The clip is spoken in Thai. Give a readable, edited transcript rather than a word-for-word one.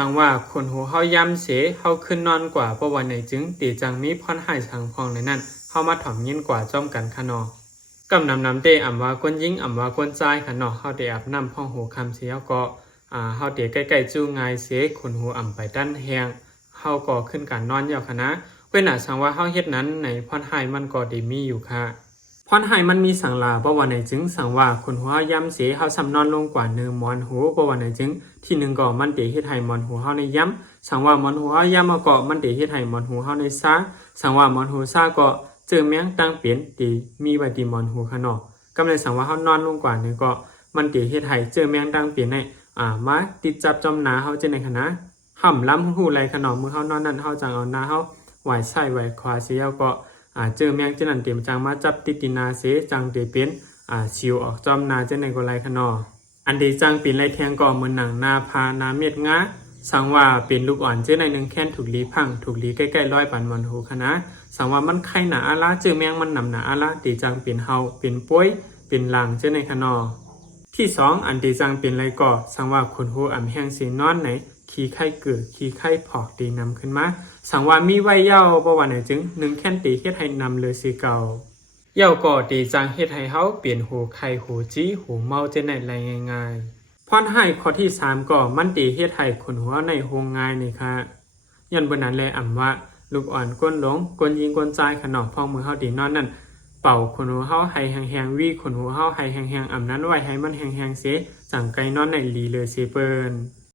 สังว่าคนหูเฮาย้ำเสเฮาขึ้นนอนกว่าเพราะวันไหนจึงตีจังมีพรหายสังพองในนั้นเฮามาถ่อมยินกว่าจ้อมกันคะนอกำนำเตอ่ำว่าก้นยิงอ่ำว่าก้นใจคะนอเฮาได้อาบน้ำพ่องหูคำเสียก็เฮาเตใกล้ๆจู้งายเสคนหูอ่ำไปด้านแหงเฮาก็ขึ้นการนอนยาวคณะเว้นสังว่าเฮาเฮ็ดนั้นในพรหายมันก็ได้มีอยู่ค่ะพรหายมันมีสังลาเพราะวันไหนจึงสังว่าคนหัวย้ำเสเฮาสำนอนลงกว่าเนื้อมอนหูเพราะวันไหนจึงที่หนึ่งก็มันเตเฮ็ดให้มอนหูเฮาในย้ำสังว่ามอนหูเฮาย้ำมาก็มันเตเฮ็ดให้มอนหูเฮาในซาสังว่ามอนหูซาก็เจอแมงตั้งเปลี่ยนตีมีไว้ที่มอนหูคะนอกำเลยสังว่าเฮานอนลงกว่านี่ก็มันเตเฮ็ดให้เจอแมงตั้งเปลี่ยนในมาติดจับจอมหนาเฮาจังได๋คะนะห่ำล้ำหูไหลขนอมือเฮานอนนั่นเฮาจังเอาหน้าเฮาไหวซ้ายไหวขวาเสียก็เจอแมงจังนั้นเต็มจังมาจับติดตินาเสจังเตเป็นชิวออกจอมนาจังได๋ก็ไหลขนออันดีจังเป็นไหลแทงก็เหมือนหนังนาพานาเม็ดงาสังว่าเป็นลูกอ่อนเจอในนึงแค้นถูกลีพังถูกลีใกล้ๆร้อยปันมอนหูคะนะสังว่ามันไข่หนาอาลาเจอแมงมันนำหนาอาลาตีจังเป็นเฮาเป็นป่วยเป็นหลังเจอในคะนอที่สองอันดีจังเป็นไรก็สังว่าคนหูอ่ำแห้งสีนอนไหนขี้ไข้เกิดขี้ไข้ผอกตีนำขึ้นมาสังว่ามีไว้เย้าบ่ว่าไหนจึงหนึ่งแค้นตีเฮ็ดให้นำเลยสิเก่าเย้าก็ตีจังเฮ็ดให้เฮาเปลี่ยนหูไข้หูจี้หูเมาจังได๋ไรง่ายๆพรให้ข้อที่3ก็มันตีเฮ็ดให้คนหัวในโฮงง่ายนี่ค่ะย้อนบนนั้นแลอ่ำว่าลูกอ่อนก้นหลงก้นยิงก้นใจขนอกพองมือเฮาตีนอนนั่นเป่าขนหูเฮาให้แห้งๆวีขนหูเฮาให้แห้งๆอ่ำนั้นไว้ให้มันแห้งๆเสจังไกนอนในลีเลยสิเปิ้น